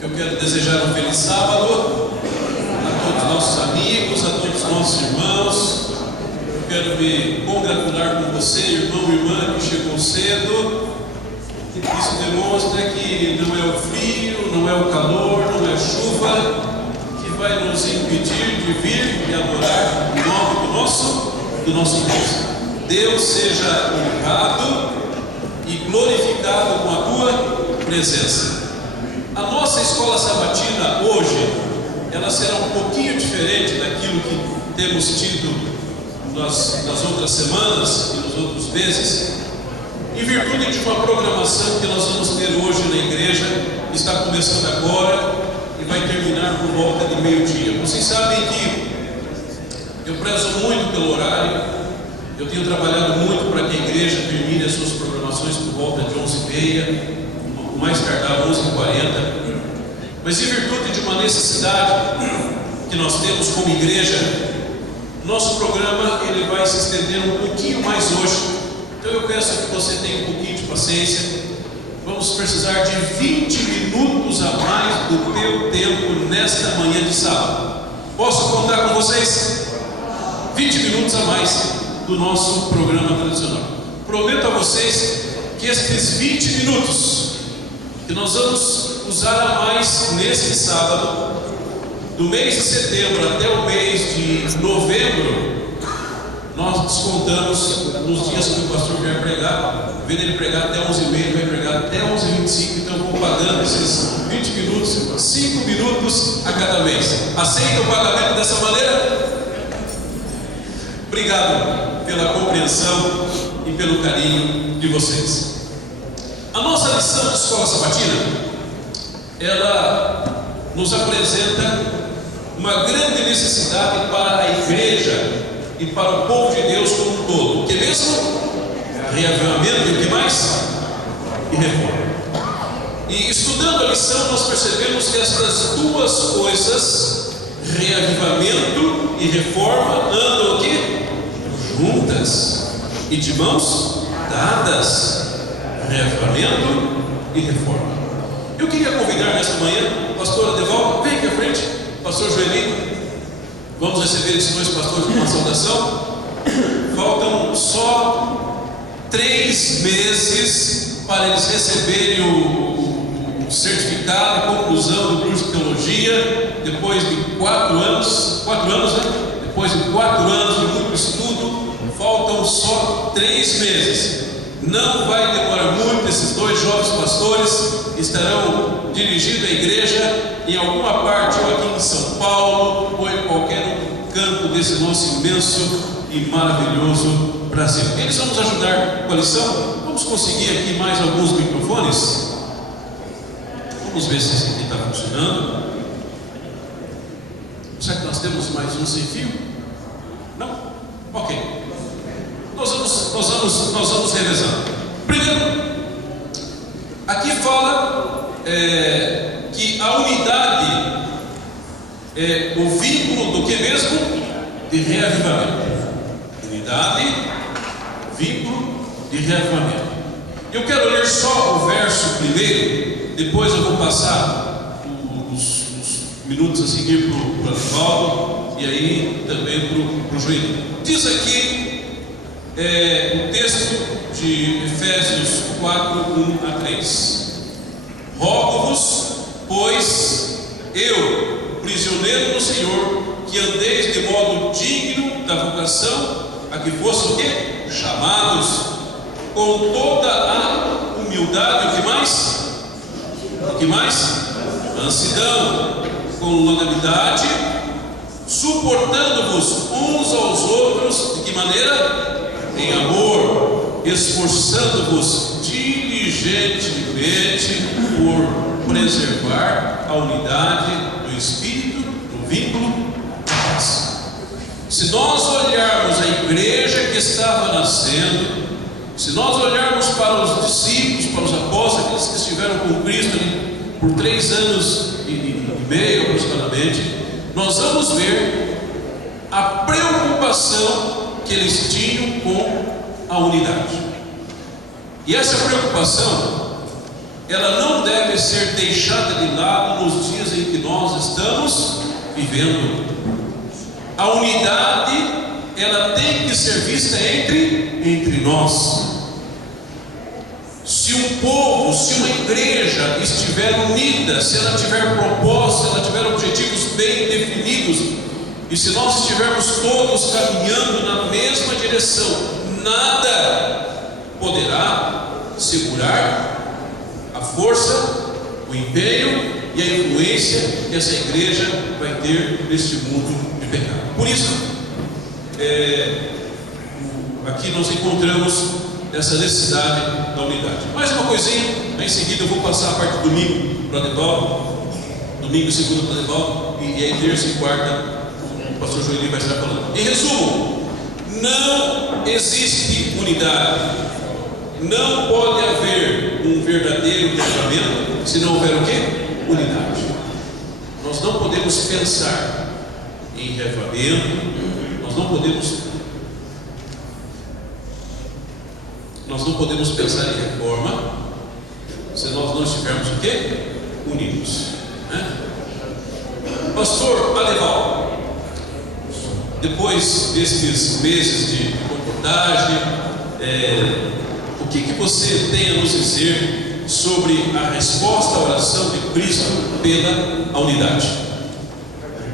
Eu quero desejar um feliz sábado a todos os nossos amigos, a todos os nossos irmãos. Eu quero me congratular com você, irmão e irmã, que chegou cedo. Isso demonstra que não é o frio, não é o calor, não é a chuva que vai nos impedir de vir e adorar o nome do nosso Deus. Deus seja honrado e glorificado com a tua presença. A nossa escola sabatina hoje, ela será um pouquinho diferente daquilo que temos tido nas outras semanas e nos outros meses, em virtude de uma programação que nós vamos ter hoje na igreja, que está começando agora e vai terminar por volta de meio-dia. Vocês sabem que eu prezo muito pelo horário, eu tenho trabalhado muito para que a igreja termine as suas programações por volta de 11h30, o mais tardar 11h40, mas em virtude de uma necessidade que nós temos como igreja, nosso programa ele vai se estender um pouquinho mais hoje. Então eu peço que você tenha um pouquinho de paciência. Vamos precisar de 20 minutos a mais do teu tempo nesta manhã de sábado. Posso contar com vocês? 20 minutos a mais do nosso programa tradicional. Prometo a vocês que estes 20 minutos que nós vamos usar a mais neste sábado, do mês de setembro até o mês de novembro, nós descontamos nos dias que o pastor vier pregar. Vendo ele pregar até 11h30, vai pregar até 11h25, então eu vou pagando esses 20 minutos, 5 minutos a cada mês. Aceita o pagamento dessa maneira? Obrigado pela compreensão e pelo carinho de vocês. A nossa lição de escola sabatina, ela nos apresenta uma grande necessidade para a igreja e para o povo de Deus como um todo. O que mesmo? Reavivamento e o que mais? E reforma. E estudando a lição, nós percebemos que estas duas coisas, reavivamento e reforma, andam o quê? Juntas e de mãos dadas. Reavivamento e reforma. Eu queria convidar nesta manhã a pastora Deval, vem aqui à frente, pastor Joelino. Vamos receber esses dois pastores com uma saudação. Faltam só 3 meses para eles receberem o certificado de conclusão do curso de teologia, depois de 4 anos, né? Depois de 4 anos de muito estudo, faltam só 3 meses. Não vai demorar muito, esses dois jovens pastores estarão dirigindo a igreja em alguma parte, ou aqui em São Paulo, ou em qualquer canto desse nosso imenso e maravilhoso Brasil. Eles vão nos ajudar com a lição. Vamos conseguir aqui mais alguns microfones? Vamos ver se esse aqui está funcionando. Será que nós temos mais um sem fio? Não? Ok. Nós vamos revezando. Primeiro, aqui fala que a unidade é o vínculo do que mesmo? De reavivamento. Unidade, vínculo de reavivamento. Eu quero ler só o verso primeiro, depois eu vou passar os minutos a seguir para o Evaldo e aí também para o Joelho. Diz aqui o texto de Efésios 4:1-3. Rogo-vos, pois, eu, prisioneiro do Senhor, que andeis de modo digno da vocação a que fossem o quê? Chamados, com toda a humildade. O que mais? O que mais? Mansidão, com longanimidade, suportando-vos uns aos outros. De que maneira? Em amor, esforçando-vos diligentemente por preservar a unidade do Espírito, do vínculo da paz. Se nós olharmos a igreja que estava nascendo, se nós olharmos para os discípulos, para os apóstolos, aqueles que estiveram com Cristo ali por 3 anos e meio aproximadamente, nós vamos ver a preocupação que eles tinham com a unidade. E essa preocupação ela não deve ser deixada de lado nos dias em que nós estamos vivendo. A unidade, ela tem que ser vista entre nós. Se um povo, se uma igreja estiver unida, se ela tiver propósito, se ela tiver objetivos bem definidos, e se nós estivermos todos caminhando na mesma direção, nada poderá segurar a força, o empenho e a influência que essa igreja vai ter neste mundo de pecado. Por isso, aqui nós encontramos essa necessidade da unidade. Mais uma coisinha, aí em seguida eu vou passar a parte do domingo para Deval, domingo e segunda para Deval, e aí terça e quarta o pastor Joeli vai estar falando. Em resumo, não existe unidade, não pode haver um verdadeiro avivamento se não houver o quê? Unidade. Nós não podemos pensar em avivamento, nós não podemos pensar em reforma se nós não estivermos o quê? Unidos, né? Pastor Aleval, depois destes meses de reportagem, o que você tem a nos dizer sobre a resposta à oração de Cristo pela unidade?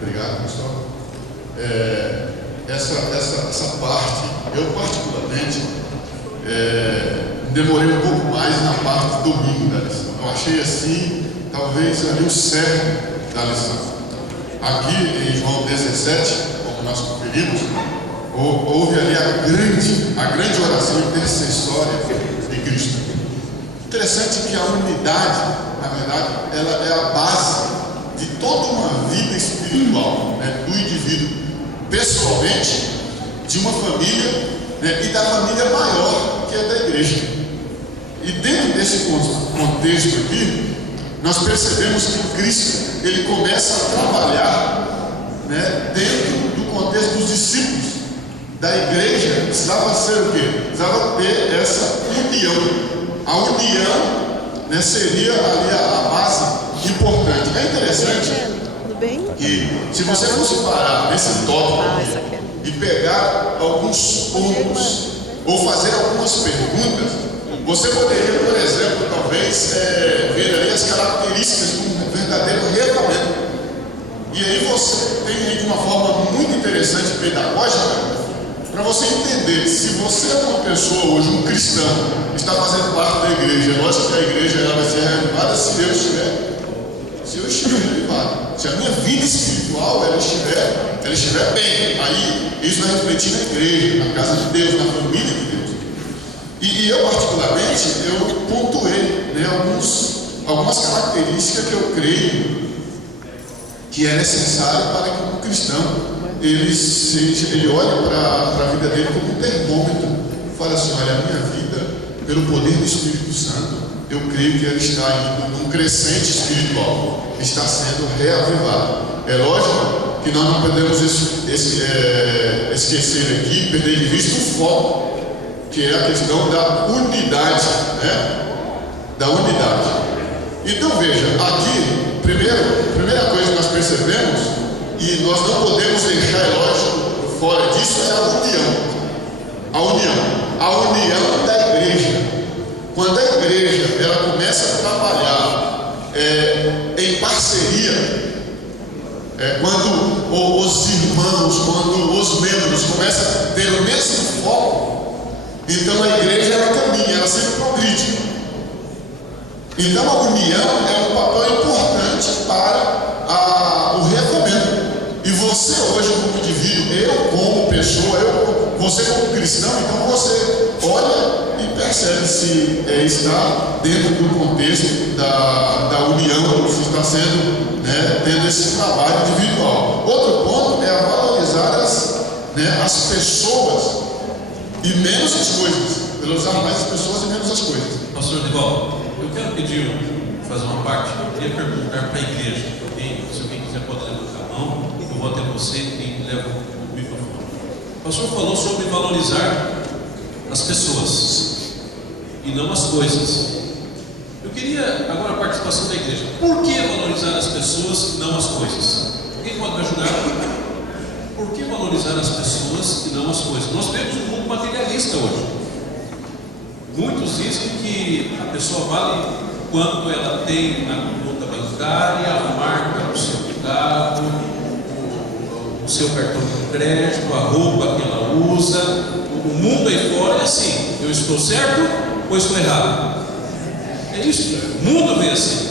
Obrigado, pastor. Essa parte, eu particularmente demorei um pouco mais na parte do domingo da lição. Eu achei assim, talvez ali o cerne da lição. Aqui em João 17, como nós conferimos, houve ali a grande oração intercessória de Cristo. Interessante que a unidade, na verdade, ela é a base de toda uma vida espiritual, né, do indivíduo, pessoalmente, de uma família, né, e da família maior, que é da igreja. E dentro desse contexto aqui, nós percebemos que Cristo, ele começa a trabalhar, né, dentro do contexto dos discípulos. Da igreja precisava ser o quê? Precisava ter essa união. A união, né, seria ali a base importante. É interessante que, se você fosse parar nesse tópico aqui, e pegar alguns pontos ou fazer algumas perguntas, você poderia, por exemplo, talvez ver ali as características de um verdadeiro reavivamento. E aí você tem aí de uma forma muito interessante, pedagógica, para você entender se você é uma pessoa hoje, um cristão, que está fazendo parte da igreja. Lógico que a igreja ela vai ser reavivada se eu estiver reavivado. Se a minha vida espiritual ela estiver bem, aí isso vai refletir na igreja, na casa de Deus, na família de Deus. E eu particularmente, eu pontuei, né, algumas características que eu creio que é necessário para que um cristão ele olhe para a vida dele como um termômetro e fala assim: olha, a minha vida, pelo poder do Espírito Santo, eu creio que ela está indo num crescente espiritual, está sendo reavivada. É lógico que nós não podemos esquecer aqui, perder de vista o foco, que é a questão da unidade, né? Da unidade. Então veja, aqui, primeira coisa que nós percebemos, e nós não podemos deixar, é lógico, fora disso, é a união. A união da igreja. Quando a igreja ela começa a trabalhar em parceria, quando os irmãos, quando os membros começam a ter o mesmo foco, então a igreja ela caminha, ela sempre progride. Então a união é um papel importante para o reavivamento. E você hoje como indivíduo, eu como pessoa, você como cristão, então você olha e percebe se está dentro do contexto da união, se está sendo, né, tendo esse trabalho individual. Outro ponto é a valorizar as pessoas e menos as coisas. Valorizar mais as pessoas e menos as coisas. Pastor Deval, eu quero pedir, fazer uma parte, eu queria perguntar para a igreja, se alguém quiser pode levantar a mão, eu vou até você e levo o microfone. O pastor falou sobre valorizar as pessoas e não as coisas. Eu queria queria agora a participação da igreja. Por que valorizar as pessoas e não as coisas? Alguém pode me ajudar? Por que valorizar as pessoas e não as coisas? Nós vemos um mundo materialista hoje. Muitos dizem que a pessoa vale quanto ela tem na conta bancária, a marca do seu carro, o seu cartão de crédito, a roupa que ela usa. O mundo aí fora é assim: eu estou certo ou estou errado? É isso, o mundo vê assim.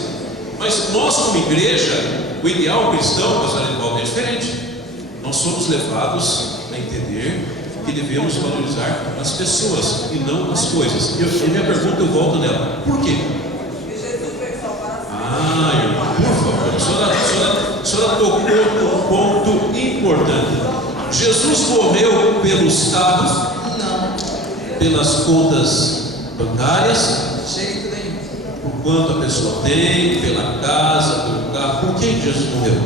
Mas nós, como igreja, o ideal cristão, pastor Edivaldo, é diferente. Nós somos levados a entender que devemos valorizar as pessoas e não as coisas. E minha pergunta, eu volto nela: por quê? Irmão, por favor, a senhora tocou um ponto importante. Jesus morreu pelos carros? Não. Pelas contas bancárias? Jeito nenhum. Por quanto a pessoa tem, pela casa, pelo carro. Por que Jesus morreu?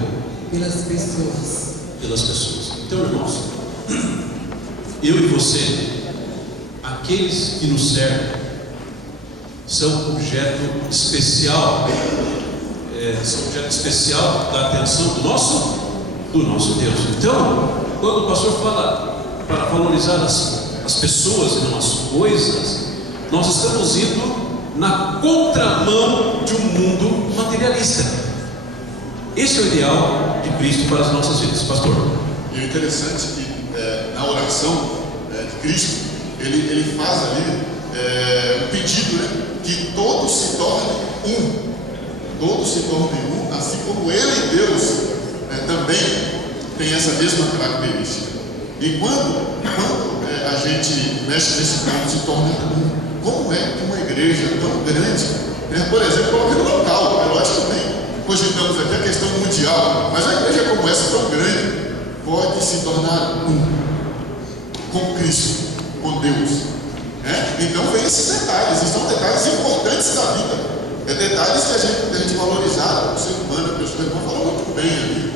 Pelas pessoas. Pelas pessoas. Então, irmãos, eu e você, aqueles que nos servem, são objeto especial, da atenção do nosso Deus. Então, quando o pastor fala para valorizar as pessoas e não as coisas, nós estamos indo na contramão de um mundo materialista. Esse é o ideal de Cristo para as nossas vidas, pastor. E o interessante é que na oração de Cristo, ele faz ali um pedido, né? Que todos se tornem um. Todos se tornem um, assim como Ele, Deus, também tem essa mesma característica. E quando a gente mexe nesse ponto, se torna um, como é que uma igreja tão grande, por exemplo, coloca no local, é lógico também, cogitamos aqui a questão mundial, mas uma igreja como essa tão grande pode se tornar um com Cristo, com Deus. Então vem esses detalhes, e são detalhes importantes da vida. Detalhes que a gente valorizar, o ser humano, a pessoa irmã fala muito bem ali.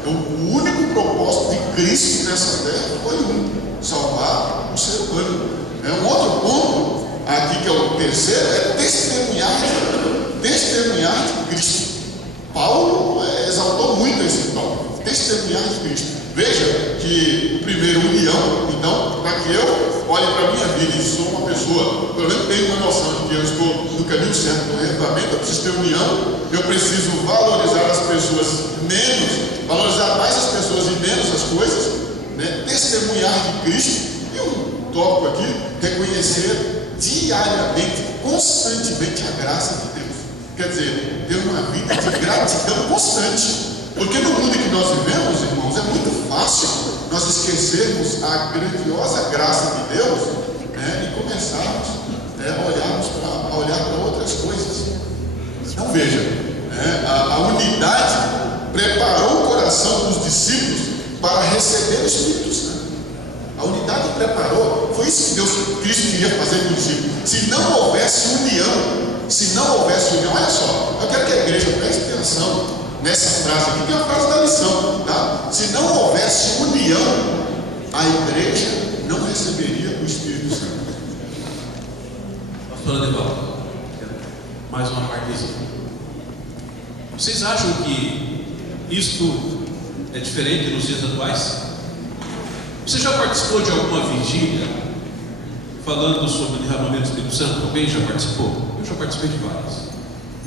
Então, o único propósito de Cristo nessa terra foi salvar o ser humano. Um outro ponto aqui, que é o terceiro, é testemunhar de Cristo. Paulo exaltou muito esse tópico, testemunhar de Cristo. Veja que, primeiro, união. Então, para que eu olhe para a minha vida e sou uma pessoa, pelo menos tenho uma noção de que eu estou no caminho certo do arrependimento, eu preciso ter união, eu preciso valorizar as pessoas valorizar mais as pessoas e menos as coisas, testemunhar de Cristo. E um tópico aqui, reconhecer diariamente, constantemente a graça de Deus. Quer dizer, ter uma vida de gratidão constante. Porque no mundo que nós vivemos, irmãos, é muito fácil nós esquecermos a grandiosa graça de Deus, e começarmos a olhar para outras coisas. Então veja, a unidade preparou o coração dos discípulos para receber o Espírito Santo. A unidade preparou, foi isso que Cristo queria fazer com os discípulos. Se não houvesse união, olha só, eu quero que a igreja preste atenção nessa frase aqui, que é a frase da lição, tá? Se não houvesse união, a igreja não receberia o Espírito Santo. Pastor Edivaldo, mais uma partezinha. Vocês acham que isto é diferente nos dias atuais? Você já participou de alguma vigília falando sobre o derramamento do Espírito Santo? Alguém já participou? Eu já participei de várias.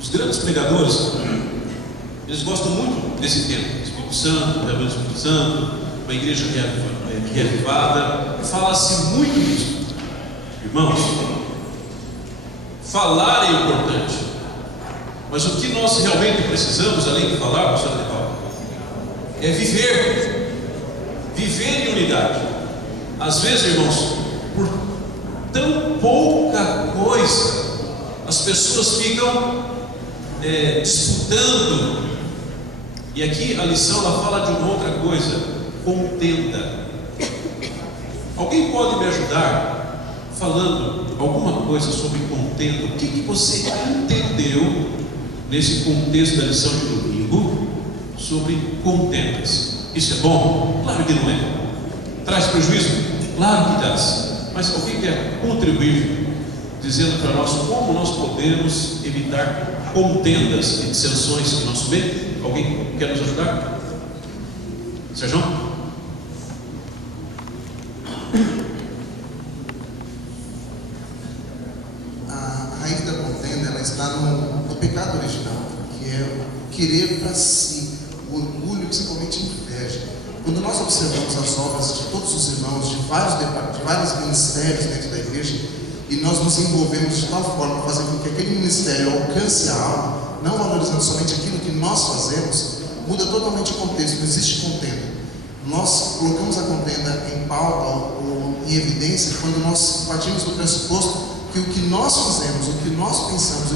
Os grandes pregadores, eles gostam muito desse tema, Espírito Santo, derramamento do Espírito Santo, uma igreja reavivada. Fala-se muito disso. Irmãos, falar é importante, mas o que nós realmente precisamos, além de falar, pastor Edivaldo, é viver em unidade. Às vezes, irmãos, por tão pouca coisa, as pessoas ficam disputando. E aqui a lição ela fala de uma outra coisa: contenda. Alguém pode me ajudar falando alguma coisa sobre contenda? O que você entendeu nesse contexto da lição de domingo sobre contendas? Isso é bom? Claro que não é. Traz prejuízo? Claro que traz. Mas alguém quer contribuir dizendo para nós como nós podemos evitar contendas e dissensões em nosso meio. Alguém quer nos ajudar? Sérgio? A raiz da contenda, ela está no pecado original, que é o querer para si, o orgulho, principalmente inveja. Quando nós observamos as obras de todos os irmãos, de vários ministérios dentro da igreja, e nós nos envolvemos de tal forma, fazendo com que aquele ministério alcance a alma, não valorizando somente aquilo que nós fazemos, muda totalmente o contexto, não existe contenda. Nós colocamos a contenda em pauta ou em evidência quando nós partimos do pressuposto que o que nós fizemos, o que nós pensamos,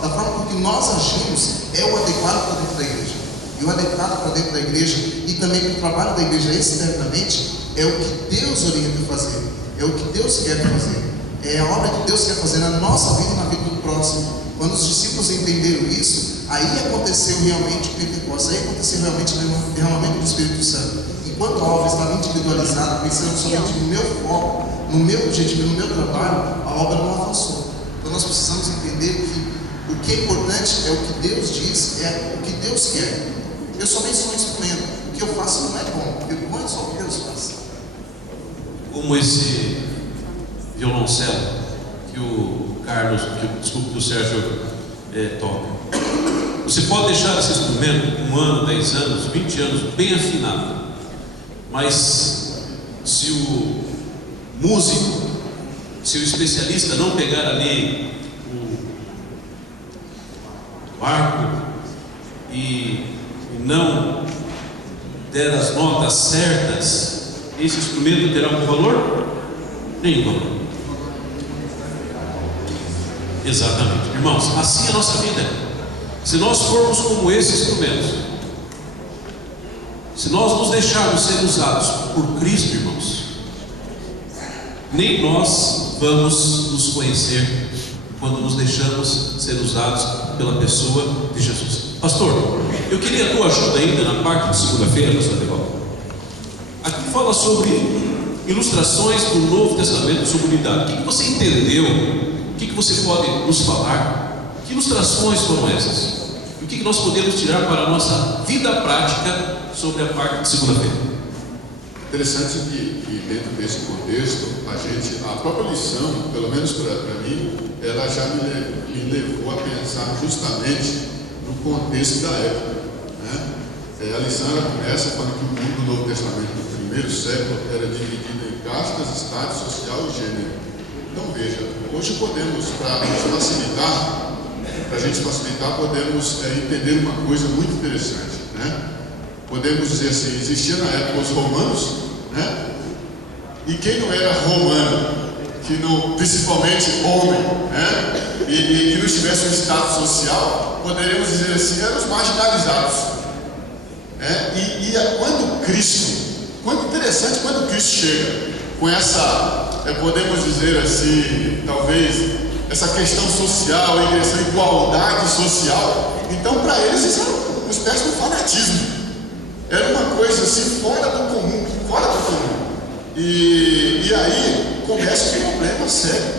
da forma com que nós agimos é o adequado para dentro da igreja. E o adequado para dentro da igreja e também o trabalho da igreja externamente é o que Deus orienta a fazer, é o que Deus quer fazer, é a obra que Deus quer fazer na nossa vida e na vida do próximo. Quando os discípulos entenderam isso, aí aconteceu realmente o Pentecostes, aí aconteceu realmente o derramamento do Espírito Santo. Enquanto a obra estava individualizada, pensando somente no meu foco, no meu objetivo, no meu trabalho, a obra não avançou. Então nós precisamos entender que o que é importante é o que Deus diz, é o que Deus quer. Eu somente sou um instrumento. O que eu faço não é bom, porque bom é só o que Deus faz. Como esse violoncelo que o Sérgio toca. Você pode deixar esse instrumento 1 ano, 10 anos, 20 anos bem afinado, mas se o músico, se o especialista não pegar ali o arco e não der as notas certas, esse instrumento terá algum valor? Nenhum valor. Exatamente, irmãos, assim é a nossa vida. Se nós formos como esse instrumento, se nós nos deixarmos ser usados por Cristo, irmãos, nem nós vamos nos conhecer quando nos deixamos ser usados pela pessoa de Jesus. Pastor, eu queria a tua ajuda ainda na parte de segunda-feira, pastor Devaldo. Aqui fala sobre ilustrações do Novo Testamento sobre unidade. O que você entendeu? O que você pode nos falar? Que ilustrações foram essas? E o que nós podemos tirar para a nossa vida prática sobre a parte de segunda-feira? Interessante que dentro desse contexto, a própria lição, pelo menos para mim, ela já me levou a pensar justamente no contexto da época, né? A lição ela começa quando o mundo do Novo Testamento do primeiro século era dividido em castas, status social e gênero. Então veja, hoje podemos, para a gente facilitar, podemos entender uma coisa muito interessante, né? Podemos dizer assim, existia na época os romanos, né? E quem não era romano, principalmente homem, né? E que não tivesse um status social, poderíamos dizer assim, eram os marginalizados, né? Quando interessante, quando Cristo chega com essa, podemos dizer assim, talvez, essa questão social, essa igualdade social, então para eles isso era uma espécie de fanatismo. Era uma coisa assim, fora do comum. E aí começa um problema sério,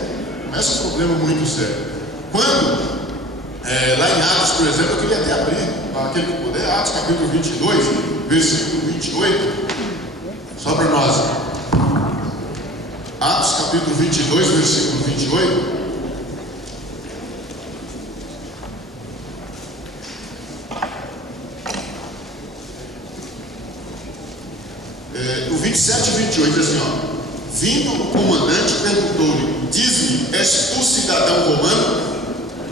começa um problema muito sério. Quando, lá em Atos, por exemplo, eu queria até abrir, para aquele que puder, Atos capítulo 22, versículo 28, só para nós. Atos capítulo 22, versículo 28. O 27 e 28 diz assim, ó. Vindo o comandante, perguntou-lhe: diz-me, és tu cidadão romano?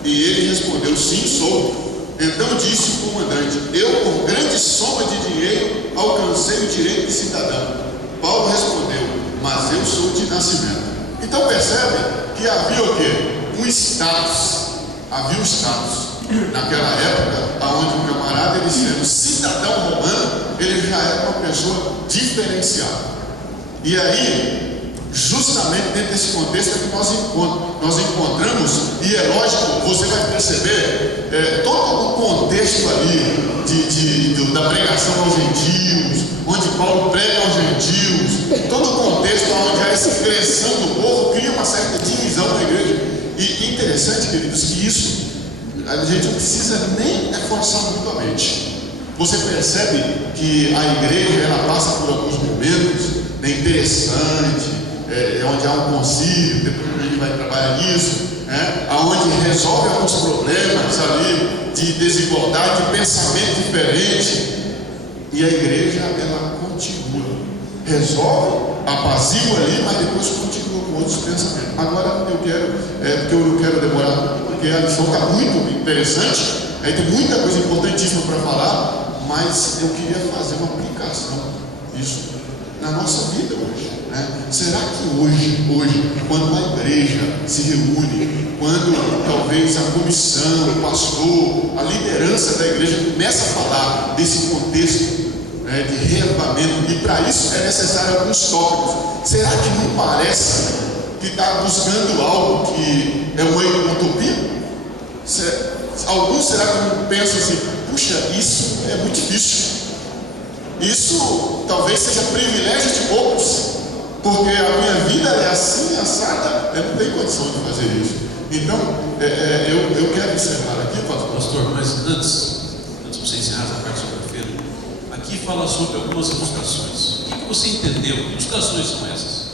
E ele respondeu: sim, sou. Então disse o comandante: eu, por grande soma de dinheiro, alcancei o direito de cidadão. Paulo respondeu: mas eu sou de nascimento. Então percebe que havia o quê? Um status. Havia um status. Naquela época, onde o camarada, ele sendo cidadão romano, ele já era uma pessoa diferenciada. E aí, justamente dentro desse contexto é que nós encontramos, e é lógico, você vai perceber todo o contexto ali da pregação aos gentios, onde Paulo prega aos gentios, todo o contexto onde a expressão do povo cria uma certa divisão da igreja. E interessante, queridos, que isso a gente não precisa nem forçar muito a mente. Você percebe que a igreja ela passa por alguns momentos interessante, onde há um concílio, depois a gente vai trabalhar nisso, onde resolve alguns problemas ali de desigualdade, de pensamento diferente, e a igreja ela continua, resolve, apazigua ali, mas depois continua com outros pensamentos. Agora eu quero, porque eu não quero demorar muito, porque a lição está muito interessante, aí tem muita coisa importantíssima para falar, mas eu queria fazer uma aplicação disso na nossa vida hoje. Será que hoje, quando a igreja se reúne, quando talvez a comissão, o pastor, a liderança da igreja começa a falar desse contexto de reavivamento, e para isso é necessário alguns tópicos, será que não parece que está buscando algo que é uma utopia? Alguns será que não pensam assim, puxa, isso é muito difícil, isso talvez seja privilégio de poucos, porque a minha vida é assim, assada, eu não tenho condição de fazer isso. Então, eu quero encerrar aqui, pastor, mas antes de você encerrar essa parte sobre a feira, aqui fala sobre algumas ilustrações. O que você entendeu? Que ilustrações são essas?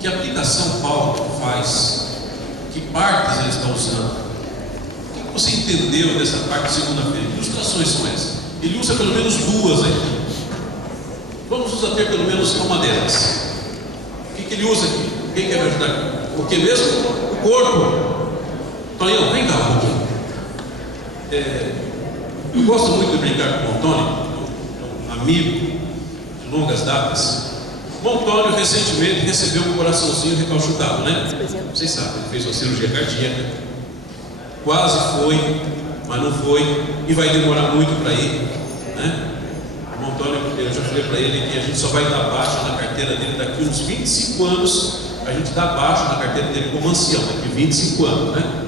Que aplicação Paulo faz? Que partes ele está usando? O que você entendeu dessa parte de segunda-feira? Que ilustrações são essas? Ele usa pelo menos duas aqui. Vamos nos ater pelo menos uma delas. O que ele usa aqui? Quem quer me ajudar aqui? O que mesmo? O corpo. Tonhão, vem cá um pouquinho. Eu gosto muito de brincar com o Antônio, um amigo de longas datas. O Antônio recentemente recebeu um coraçãozinho recalchutado, né? Vocês sabem, ele fez uma cirurgia cardíaca. Quase foi, mas não foi, e vai demorar muito para ir, né? O Antônio, eu já falei para ele que a gente só vai dar baixa na carteira dele daqui uns 25 anos. A gente dá baixa na carteira dele como ancião, daqui 25 anos, né?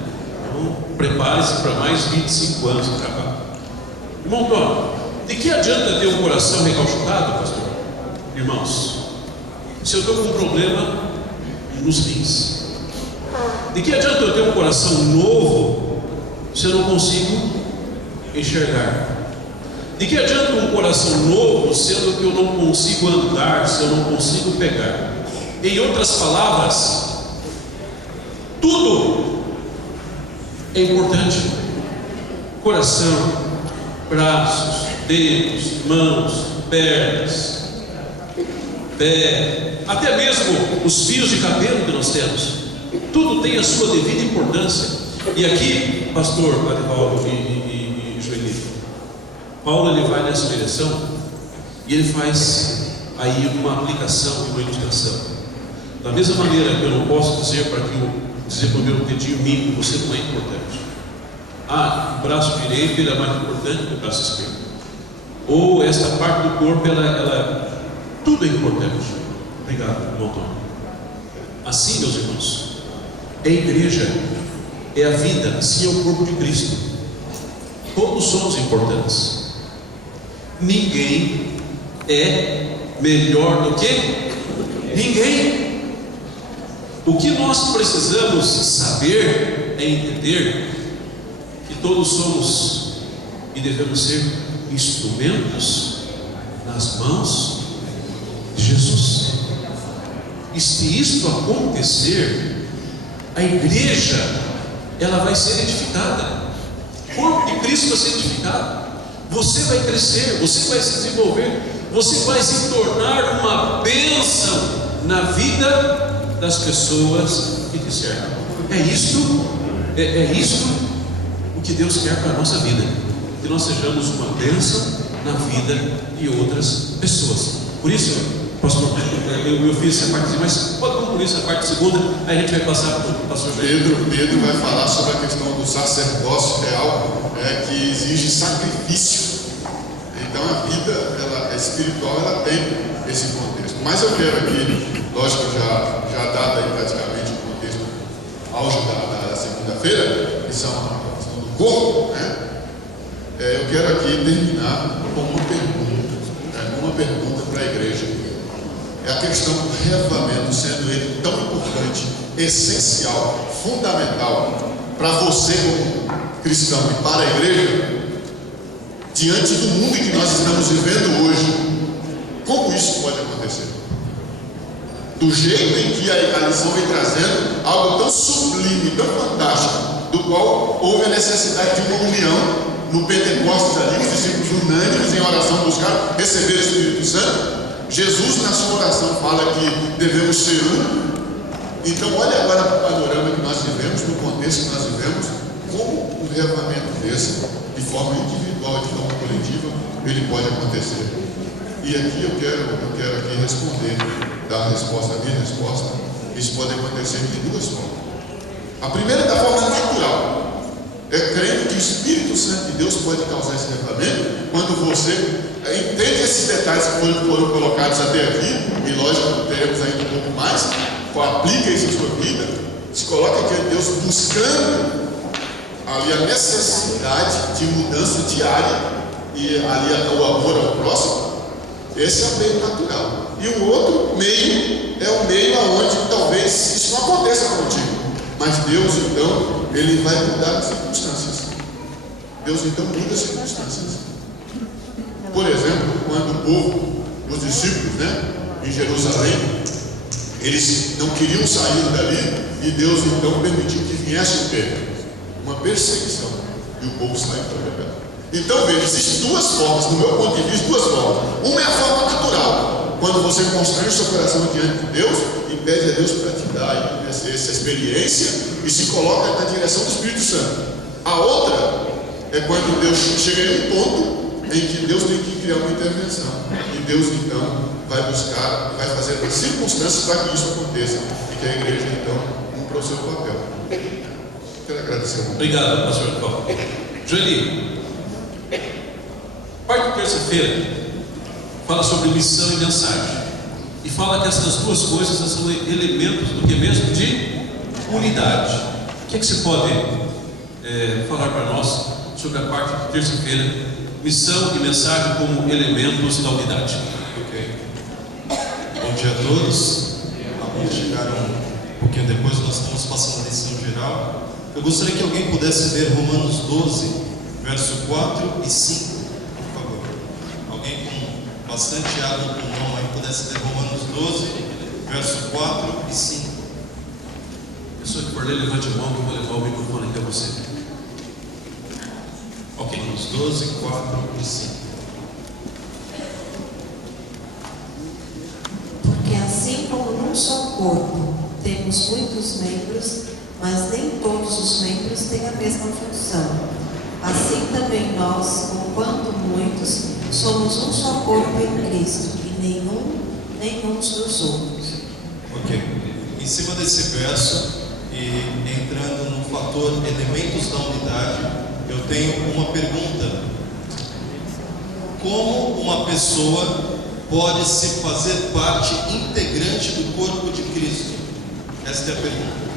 Então, prepare-se para mais 25 anos de trabalho. Irmão Antônio, de que adianta ter um coração recalchutado, pastor? Irmãos, se eu estou com um problema nos rins, de que adianta eu ter um coração novo se eu não consigo enxergar? De que adianta um coração novo sendo que eu não consigo andar, se eu não consigo pegar? Em outras palavras, tudo é importante: coração, braços, dedos, mãos, pernas, pé, até mesmo os fios de cabelo que nós temos. Tudo tem a sua devida importância. E aqui, pastor Arivaldo e Joelito, Paulo ele vai nessa direção e ele faz aí uma aplicação e uma ilustração. Da mesma maneira que eu não posso dizer para o meu dedinho mínimo, você não é importante. O braço direito ele é mais importante que o braço esquerdo. Ou esta parte do corpo, tudo é importante. Obrigado, irmão Antônio. Assim, meus irmãos, é a igreja, é a vida, assim é o corpo de Cristo. Todos somos importantes. Ninguém é melhor do que ninguém. O que nós precisamos saber é entender que todos somos e devemos ser instrumentos nas mãos de Jesus. E se isto acontecer, a igreja ela vai ser edificada, o corpo de Cristo vai ser edificado. Você vai crescer, você vai se desenvolver, você vai se tornar uma bênção na vida das pessoas que te cercam. É isto o que Deus quer para a nossa vida, que nós sejamos uma bênção na vida de outras pessoas. Por isso, pastor, eu fiz essa parte, mas pode concluir essa parte segunda, aí a gente vai passar para o pastor Pedro vai falar sobre a questão do sacerdócio real, que exige sacrifício. Então a vida espiritual ela tem esse contexto. Mas eu quero aqui, lógico, já dado aí praticamente o contexto auge da segunda-feira, que são a questão do corpo, eu quero aqui terminar com uma pergunta para a igreja. É a questão do reavivamento, sendo ele tão importante, essencial, fundamental para você como cristão e para a igreja, diante do mundo em que nós estamos vivendo hoje. Como isso pode acontecer? Do jeito em que a lição vem trazendo algo tão sublime, tão fantástico, do qual houve a necessidade de uma união no Pentecostes ali, os discípulos unânimes em oração buscar receber o Espírito Santo. Jesus na sua oração fala que devemos ser um. Então olha agora para o panorama que nós vivemos, no contexto que nós vivemos, como um reavivamento desse, de forma individual e de forma coletiva, ele pode acontecer. E aqui eu quero aqui responder, dar a resposta, a minha resposta. Isso pode acontecer de duas formas. A primeira é da forma natural. É crendo que o Espírito Santo de Deus pode causar esse reavivamento quando você entende esses detalhes que foram colocados até aqui, e lógico, teremos ainda um pouco mais, aplica isso na sua vida, se coloca diante de Deus buscando ali a necessidade de mudança diária e ali o amor ao próximo. Esse é o meio natural. E o outro meio é o meio aonde talvez isso não aconteça contigo, mas Deus então ele vai mudar as circunstâncias. Deus então muda as circunstâncias. Por exemplo, quando o povo, os discípulos, em Jerusalém, eles não queriam sair dali, e Deus então permitiu que viesse o quê? Uma perseguição, e o povo saiu para pegar. Então veja, existem duas formas, do meu ponto de vista, duas formas. Uma é a forma natural, quando você constrói o seu coração diante de Deus e pede a Deus para te dar essa experiência e se coloca na direção do Espírito Santo. A outra é quando Deus chega em um ponto em que Deus tem que criar uma intervenção, e Deus então vai buscar, vai fazer as circunstâncias para que isso aconteça, e que a igreja então cumpra o seu papel. Quero agradecer muito. Obrigado, pastor Paulo. Joeli, quarta e terça-feira fala sobre missão e mensagem, e fala que essas duas coisas são elementos do que mesmo? De unidade. O que é que você pode falar para nós sobre a quarta e terça-feira? Missão e mensagem como elementos da unidade. Ok. Bom dia a todos. Alguns chegaram um pouquinho depois, nós estamos passando a lição geral. Eu gostaria que alguém pudesse ler Romanos 12, verso 4 e 5, por favor. Alguém com bastante água no pulmão aí pudesse ler Romanos 12, verso 4 e 5. Pessoa que for ler, levante a mão que eu vou levar o microfone aqui a você. Ok. Romanos 12, 4 e 5. Porque assim como num só corpo temos muitos membros, mas nem todos os membros têm a mesma função. Assim também nós, enquanto muitos, somos um só corpo em Cristo, e nenhum uns dos outros. Ok. Em cima desse verso, e entrando no fator elementos da unidade, eu tenho uma pergunta: como uma pessoa pode se fazer parte integrante do corpo de Cristo? Esta é a pergunta.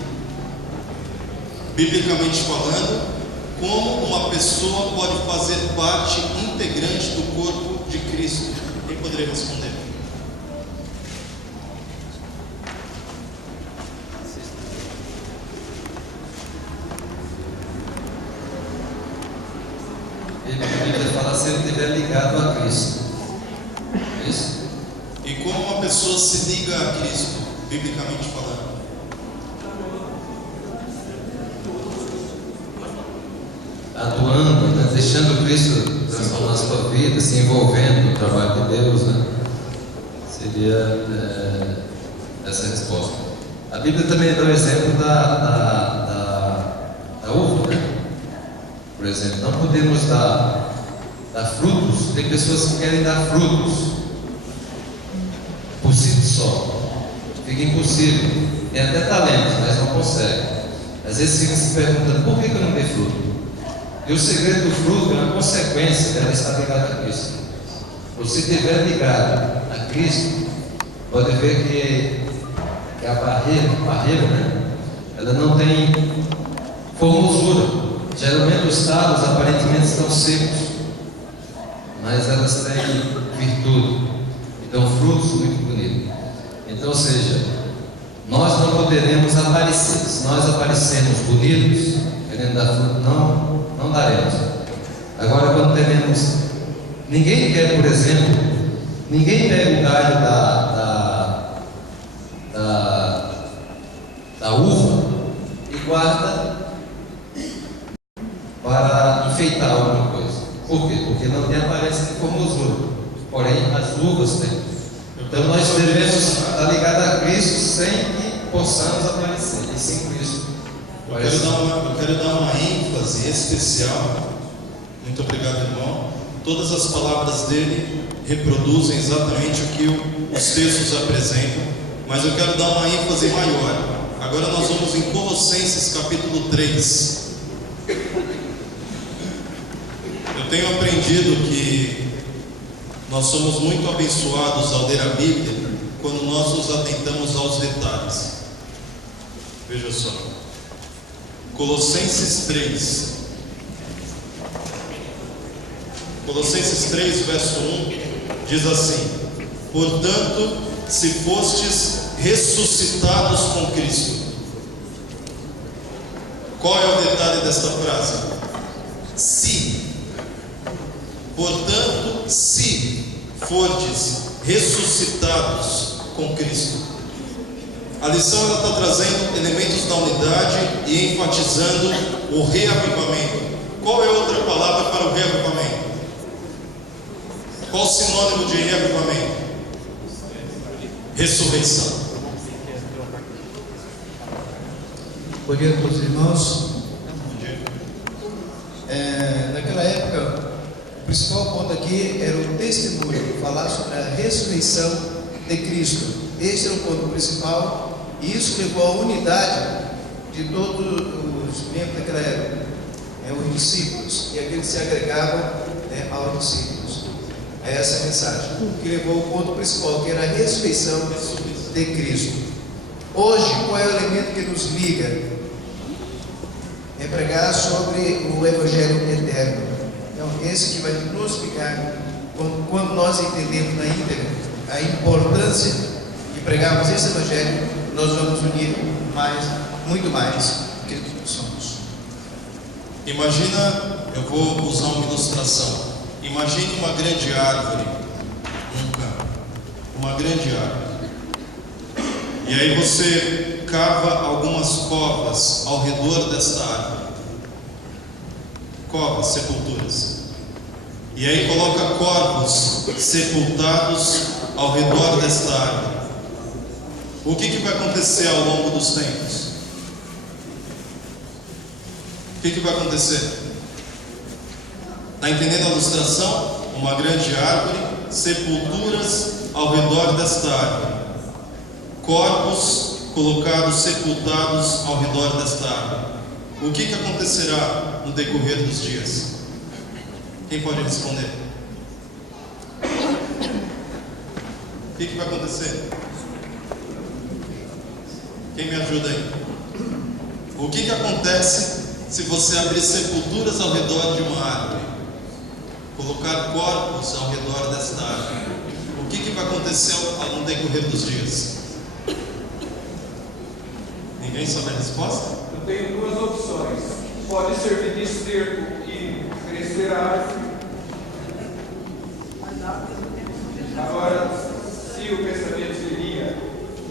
Biblicamente falando, como uma pessoa pode fazer parte integrante do corpo de Cristo? Quem poderia responder? A Bíblia fala se ele estiver ligado a Cristo. Isso. E como uma pessoa se liga a Cristo, biblicamente falando? Atuando, né? Deixando Cristo transformar a sua vida, se envolvendo no trabalho de Deus, né? Seria essa resposta. A Bíblia também dá o exemplo da uva, né? Por exemplo, não podemos dar frutos. Tem pessoas que querem dar frutos por si só. Fica impossível. Tem até talento, mas não consegue. Às vezes fica se perguntando: por que eu não dei fruto? E o segredo do fruto é uma consequência dela estar ligada a Cristo. Se estiver ligado a Cristo, pode ver que a barreira, né? Ela não tem formosura. Geralmente os talos aparentemente estão secos, mas elas têm virtude e dão frutos muito bonitos. Então, ou seja, nós não poderemos aparecer. Se nós aparecermos bonitos, querendo dar fruto, não daremos. Agora, quando teremos, ninguém quer, por exemplo, ninguém pega o galho da uva e guarda para enfeitar alguma coisa. Por quê? Porque não tem aparência de formosura, porém as uvas têm. Então nós devemos estar ligados a Cristo sem que possamos aparecer, e sim Cristo. Eu quero dar uma ênfase especial. Muito obrigado, irmão. Todas as palavras dele reproduzem exatamente o que os textos apresentam, mas eu quero dar uma ênfase maior. Agora nós vamos em Colossenses capítulo 3. Eu tenho aprendido que nós somos muito abençoados ao ler a Bíblia quando nós nos atentamos aos detalhes. Veja só, Colossenses 3. Colossenses 3, verso 1 diz assim: portanto, se fostes ressuscitados com Cristo. Qual é o detalhe desta frase? Se. Portanto, se fordes ressuscitados com Cristo. A lição ela está trazendo elementos da unidade e enfatizando o reavivamento. Qual é outra palavra para o reavivamento? Qual o sinônimo de reavivamento? Ressurreição. Bom dia a todos os irmãos. Naquela época, o principal ponto aqui era o testemunho, falar sobre a ressurreição de Cristo. Esse era o ponto principal, e isso levou à unidade de todos os membros daquela época, os discípulos, e aqueles que se agregavam aos discípulos. É essa a mensagem que levou ao ponto principal, que era a ressurreição de Cristo. Hoje, qual é o elemento que nos liga? É pregar sobre o Evangelho eterno. Então, esse que vai nos ligar quando nós entendemos na íntegra a importância de pregarmos esse Evangelho, nós vamos unir muito mais do que somos. Imagina, eu vou usar uma ilustração. Imagine uma grande árvore num campo, uma grande árvore, e aí você cava algumas covas ao redor desta árvore, covas, sepulturas, e aí coloca corpos sepultados ao redor desta árvore. O que vai acontecer ao longo dos tempos? O que vai acontecer? Está entendendo a ilustração? Uma grande árvore, sepulturas ao redor desta árvore, corpos colocados, sepultados ao redor desta árvore. O que acontecerá no decorrer dos dias? Quem pode responder? O que vai acontecer? Quem me ajuda aí? O que acontece se você abrir sepulturas ao redor de uma árvore? Colocar corpos ao redor desta árvore. O que vai acontecer no decorrer dos dias? Ninguém sabe a resposta? Eu tenho duas opções. Pode servir de esterco e crescer a árvore. Agora, se o pensamento seria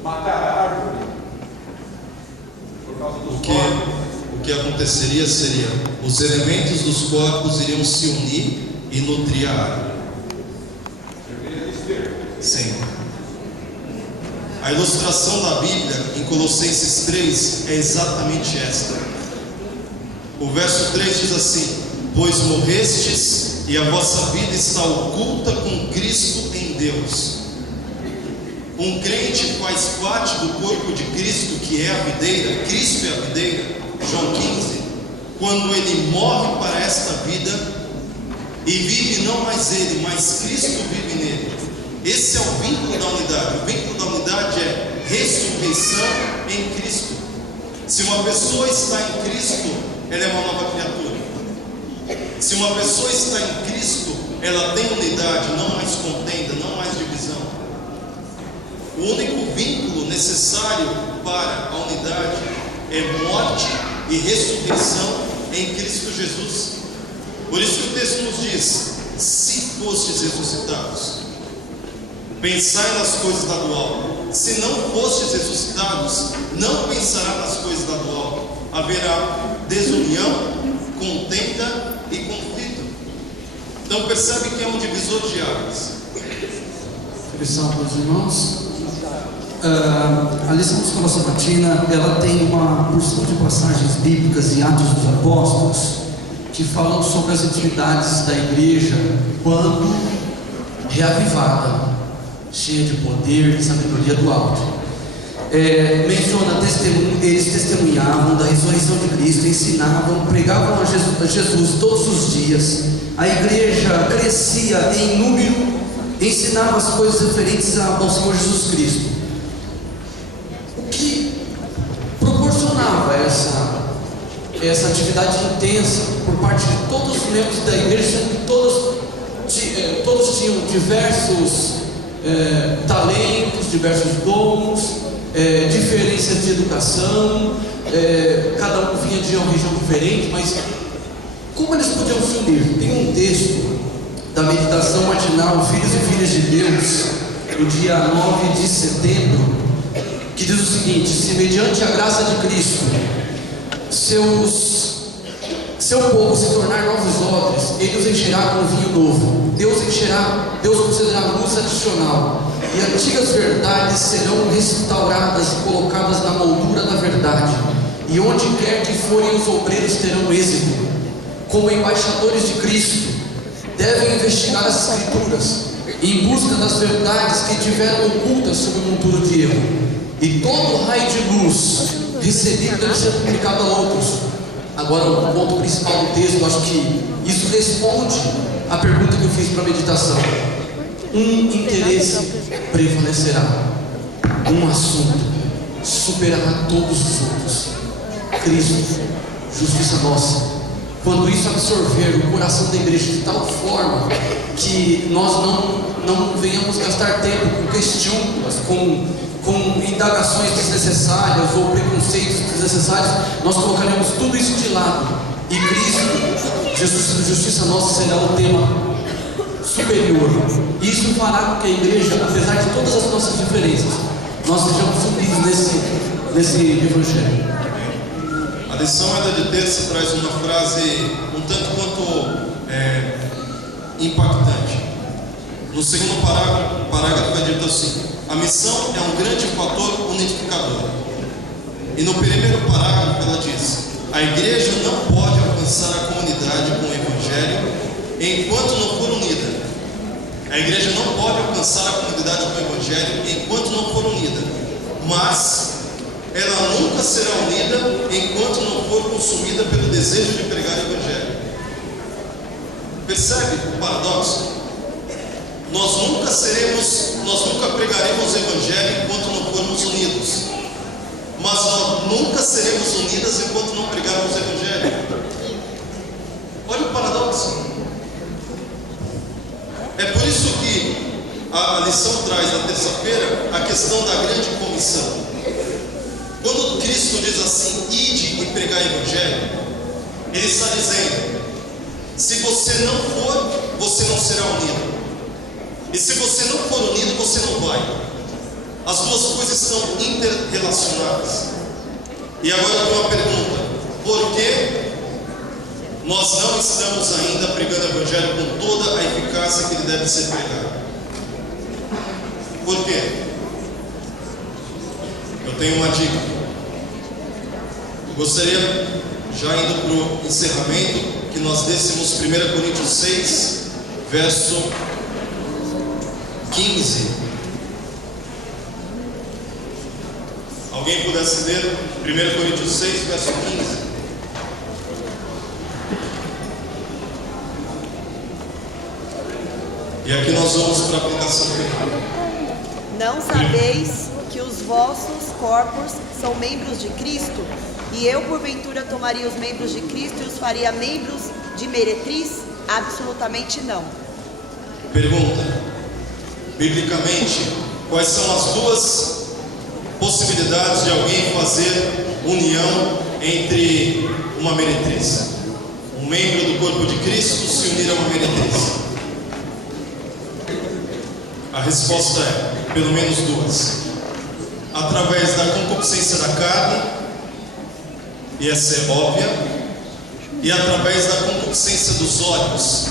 matar a árvore por causa dos corpos, o que aconteceria seria os elementos dos corpos iriam se unir e nutrir a árvore. Sim. A ilustração da Bíblia em Colossenses 3 é exatamente esta. O verso 3 diz assim: pois morrestes e a vossa vida está oculta com Cristo em Deus. Um crente faz parte do corpo de Cristo, que é a videira. Cristo é a videira. João 15. Quando ele morre para esta vida e vive não mais ele, mas Cristo vive nele. Esse é o vínculo da unidade. O vínculo da unidade é ressurreição em Cristo. Se uma pessoa está em Cristo, ela é uma nova criatura. Se uma pessoa está em Cristo, ela tem unidade, não mais contenda, não mais divisão. O único vínculo necessário para para a unidade é morte e ressurreição em Cristo Jesus. Por isso que o texto nos diz: se fostes ressuscitados, pensai nas coisas lá do alto. Se não fostes ressuscitados, não pensará nas coisas lá do alto. Haverá desunião, contenda e conflito. Então percebe que é um divisor de águas. Lição para os irmãos. A lição de escola sabatina, ela tem uma porção de passagens bíblicas e Atos dos Apóstolos que falam sobre as atividades da igreja quando reavivada, cheia de poder e sabedoria do alto. Menciona eles testemunhavam da ressurreição de Cristo, ensinavam, pregavam a Jesus todos os dias. A igreja crescia em número, ensinava as coisas referentes ao Senhor Jesus Cristo. O que proporcionava essa atividade intensa por parte de todos os membros da igreja, sendo que todos tinham diversos talentos, diversos dons, diferenças de educação, cada um vinha de uma região diferente, mas como eles podiam se unir? Tem um texto da meditação matinal Filhos e Filhas de Deus, no dia 9 de setembro, que diz o seguinte: se mediante a graça de Cristo seu povo se tornar novos odres, ele os encherá com vinho novo. Deus concederá luz adicional, e antigas verdades serão restauradas e colocadas na moldura da verdade, e onde quer que forem os obreiros terão êxito. Como embaixadores de Cristo, devem investigar as Escrituras em busca das verdades que tiveram ocultas sob o monturo de erro, e todo raio de luz recebido deve ser comunicado a outros. Agora, o ponto principal do texto, eu acho que isso responde à pergunta que eu fiz para a meditação. Um interesse prevalecerá, um assunto superará todos os outros: Cristo, justiça nossa. Quando isso absorver o coração da igreja de tal forma que nós não venhamos gastar tempo com questões, com indagações desnecessárias ou preconceitos desnecessários, nós colocaremos tudo isso de lado, e Cristo, justiça nossa, será o tema superior. Isso fará com que a igreja, apesar de todas as nossas diferenças, nós sejamos unidos nesse evangelho. A lição ainda de terça traz uma frase um tanto quanto impactante. No segundo parágrafo é dito assim: a missão é um grande fator unificador. E no primeiro parágrafo ela diz: a igreja não pode alcançar a comunidade com o evangelho enquanto não for unida. A igreja não pode alcançar a comunidade com o evangelho enquanto não for unida, mas ela nunca será unida enquanto não for consumida pelo desejo de pregar o evangelho. Percebe o paradoxo? Nós nunca pregaremos o evangelho enquanto não formos unidos, mas nós nunca seremos unidas enquanto não pregarmos o evangelho. Olha o paradoxo. É por isso que a lição traz na terça-feira a questão da grande comissão. Quando Cristo diz assim: ide e pregai o evangelho, Ele está dizendo: se você não for, você não será unido. E se você não for unido, você não vai. As duas coisas estão interrelacionadas. E agora eu tenho uma pergunta: por que nós não estamos ainda pregando o evangelho com toda a eficácia que ele deve ser pregado? Por quê? Eu tenho uma dica. Eu gostaria, já indo para o encerramento, que nós lêssemos 1 Coríntios 6, verso 15. Alguém pudesse ler 1 Coríntios 6, verso 15? E aqui nós vamos para a aplicação final. Não sabeis que os vossos corpos são membros de Cristo? E eu, porventura, tomaria os membros de Cristo e os faria membros de meretriz? Absolutamente não. Pergunta: biblicamente, quais são as duas possibilidades de alguém fazer união entre uma meretriz? Um membro do corpo de Cristo se unir a uma meretriz? A resposta é, pelo menos duas. Através da concupiscência da carne, e essa é óbvia, e através da concupiscência dos olhos,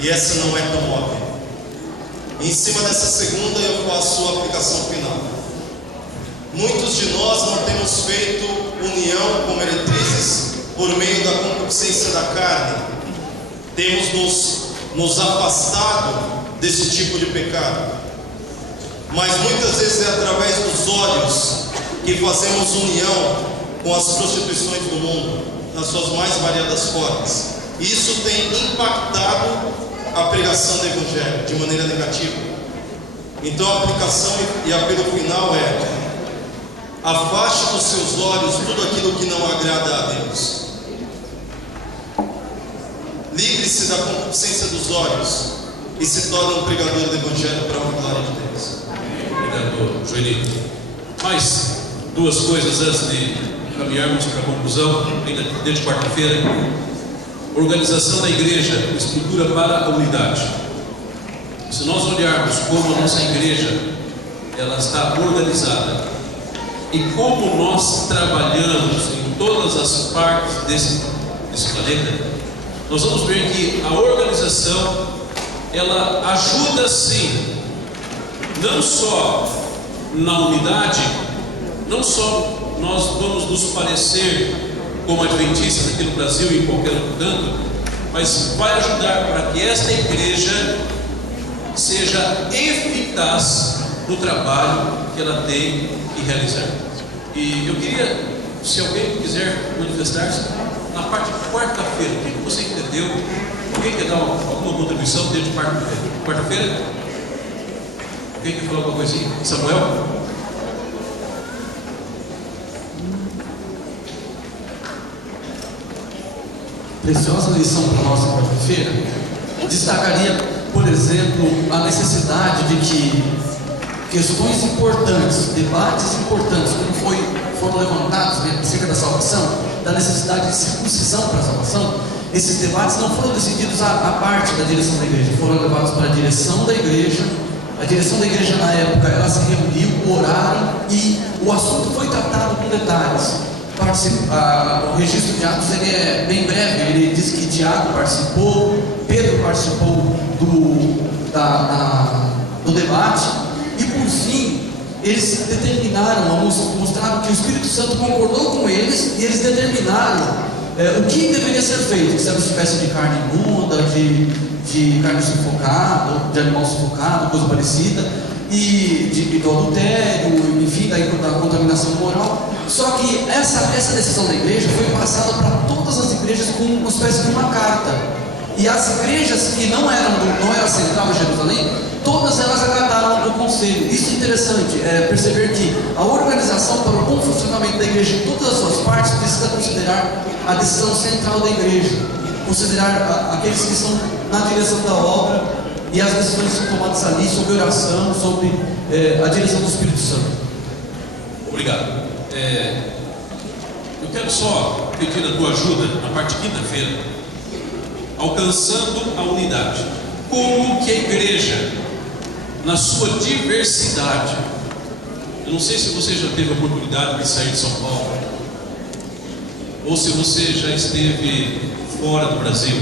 e essa não é tão óbvia. Em cima dessa segunda eu faço a aplicação final. Muitos de nós não temos feito união com meretrizes por meio da concupiscência da carne. Temos nos afastado desse tipo de pecado. Mas muitas vezes é através dos olhos que fazemos união com as prostituições do mundo, nas suas mais variadas formas. Isso tem impactado a pregação do Evangelho de maneira negativa. Então a aplicação e apelo final é: afaste dos seus olhos tudo aquilo que não agrada a Deus. Livre-se da concupiscência dos olhos e se torne um pregador do Evangelho para a glória de Deus. Obrigado, Joelito. Mais duas coisas antes de caminharmos para a conclusão, ainda desde quarta-feira. Organização da igreja, estrutura para a unidade. Se nós olharmos como a nossa igreja ela está organizada e como nós trabalhamos em todas as partes desse planeta, nós vamos ver que a organização ela ajuda sim, não só na unidade, não só nós vamos nos parecer como adventistas aqui no Brasil e em qualquer outro canto, mas vai ajudar para que esta igreja seja eficaz no trabalho que ela tem que realizar. E eu queria, se alguém quiser manifestar-se, na parte de quarta-feira, o que você entendeu? Alguém quer dar alguma contribuição desde quarta-feira? Quarta-feira? Alguém quer falar alguma coisinha? Samuel? Preciosa lição para nós na quarta-feira. Destacaria, por exemplo, a necessidade de que questões importantes, debates importantes, como foram levantados acerca da salvação, da necessidade de circuncisão para a salvação, esses debates não foram decididos à parte da direção da igreja, foram levados para a direção da igreja. A direção da igreja na época, ela se reuniu, oraram e o assunto foi tratado com detalhes. O registro de Atos ele é bem breve. Ele diz que Tiago participou, Pedro participou do debate, e por fim eles determinaram, mostraram que o Espírito Santo concordou com eles, e eles determinaram o que deveria ser feito, se era uma espécie de carne imunda, de carne sufocada, de animal sufocado, coisa parecida, e do adultério, enfim, da contaminação moral. Só que essa decisão da igreja foi passada para todas as igrejas com uma espécie de uma carta. E as igrejas que não era central em Jerusalém, todas elas acataram o conselho. Isso é interessante, perceber que a organização para o bom funcionamento da igreja em todas as suas partes precisa considerar a decisão central da igreja, considerar aqueles que estão na direção da obra e as decisões que são tomadas ali sobre oração, sobre a direção do Espírito Santo. Obrigado. Eu quero só pedir a tua ajuda na parte de quinta-feira, alcançando a unidade. Como que a igreja, na sua diversidade, eu não sei se você já teve a oportunidade de sair de São Paulo, ou se você já esteve fora do Brasil,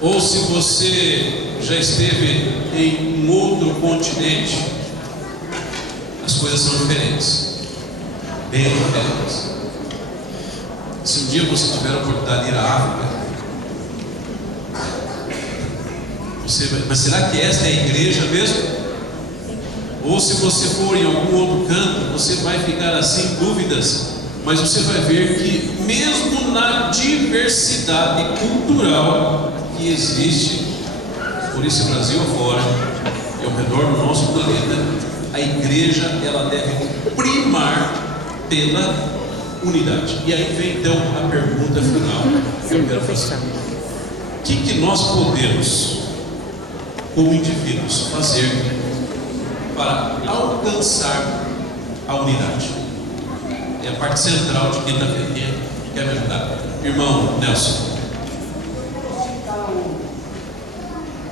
ou se você já esteve em um outro continente. As coisas são diferentes, bem diferentes. Se um dia você tiver a oportunidade de ir à África, mas será que esta é a igreja mesmo? Ou se você for em algum outro canto, você vai ficar assim em dúvidas, mas você vai ver que mesmo na diversidade cultural que existe por esse Brasil afora e ao redor do nosso planeta, a igreja ela deve primar pela unidade. E aí vem então a pergunta final que eu quero fazer: o que nós podemos, como indivíduos, fazer para alcançar a unidade. É a parte central de quinta-feira. Quem quer me ajudar? Irmão Nelson.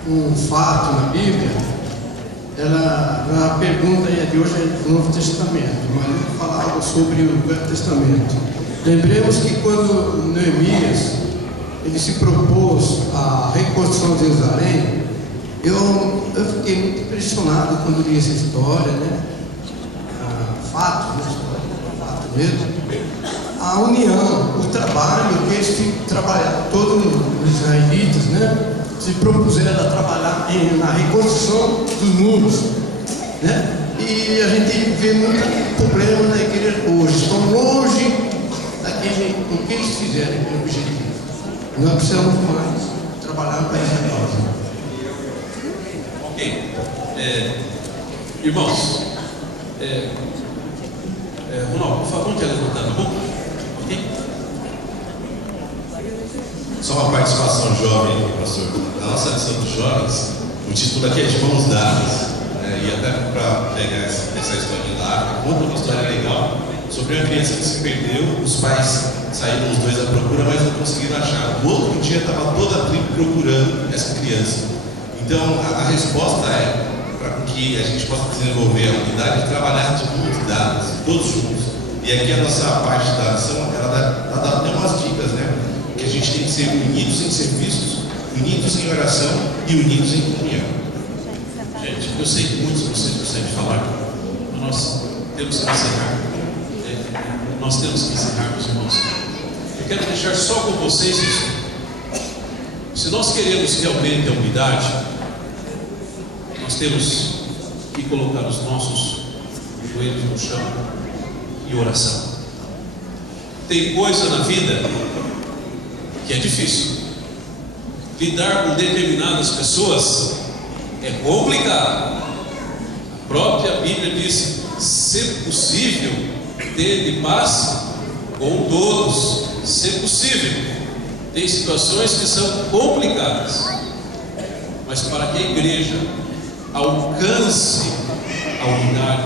Um fato na Bíblia, a pergunta de hoje é do Novo Testamento, mas eu vou falar algo sobre o Velho Testamento. Lembremos que quando Neemias ele se propôs a reconstrução de Jerusalém, eu fiquei muito impressionado quando li essa história, né? Fato mesmo. A união, o trabalho que eles trabalharam, todos os israelitas, né? Se propuseram a trabalhar na reconstrução dos muros, né? E a gente vê muito problema na igreja hoje. Estão longe do que eles fizeram, aquele objetivo. Nós precisamos mais trabalhar para essa causa. Ok. Irmãos, Ronaldo, por favor, quer levantar a mão? Ok? Só uma participação jovem, pastor. Na nossa lição dos jovens, o título aqui é de mãos dadas. E até para pegar essa história lá, conta uma história legal sobre uma criança que se perdeu. Os pais saíram os dois à procura, mas não conseguiram achar. No outro dia estava toda a tribo procurando essa criança. Então a resposta é para que a gente possa desenvolver a unidade e trabalhar de mãos dadas, todos juntos. E aqui a nossa parte da ação, ela dá até umas dicas, né? Que a gente tem que ser unidos em serviços, unidos em oração e unidos em comunhão. Gente, eu sei que muitos de vocês gostam de falar, mas nós temos que encerrar. Nós temos que encerrar, meus irmãos. Eu quero deixar só com vocês isso. Se nós queremos realmente a unidade, nós temos que colocar os nossos joelhos no chão e oração. Tem coisa na vida que é difícil. Lidar com determinadas pessoas é complicado. A própria Bíblia diz: se possível, tende paz com todos. Se possível. Tem situações que são complicadas, mas para que a igreja alcance a unidade,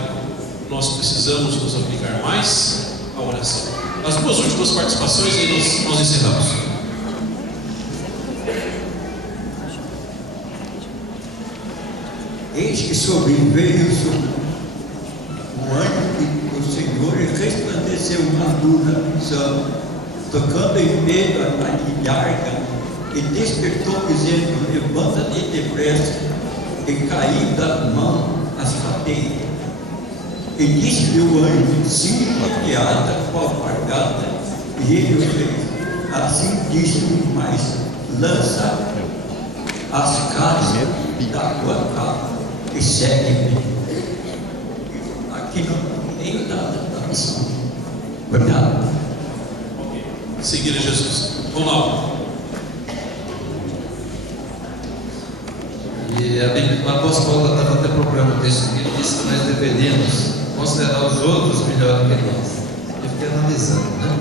nós precisamos nos aplicar mais à oração. As duas últimas participações aí nós encerramos. Eis que sobreveio o anjo do Senhor e resplandeceu uma luz na visão, tocando em meio à ilharga, e despertou, dizendo: levanta-te depressa, e caiu da mão as cadeias. E disse-lhe o anjo: cinge-te e ata com a alpargata. E ele o fez. Assim disse-lhe mais: lança as cartas da tua capa e segue-me. Aqui não tem nada da missão. Cuidado. Seguir a Jesus. Ronaldo. E a Bíblia, o apóstolo Paulo estava até procurando o texto que ele disse que nós deveríamos considerar os outros melhor do que nós. Eu fiquei analisando, né?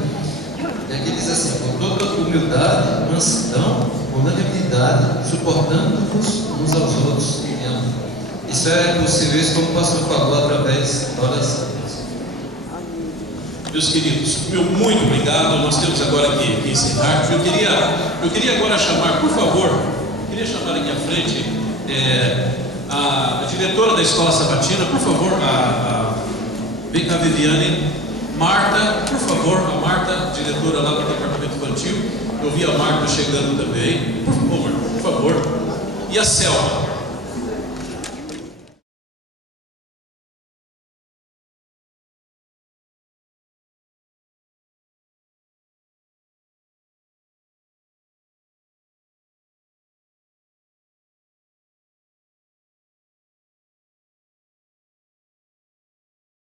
E aqui diz assim: com toda humildade, mansidão, unanimidade, suportando-vos uns aos outros em amor. Isso é possível, isso como o pastor falou, através da oração. Meus queridos, meu muito obrigado. Nós temos agora que encerrar. Eu queria agora chamar, por favor, aqui à frente a diretora da Escola Sabatina, por favor, vem cá, Viviane. Marta, por favor, a Marta, diretora lá do departamento infantil. Eu vi a Marta chegando também. Por favor, Marta, por favor. E a Selma.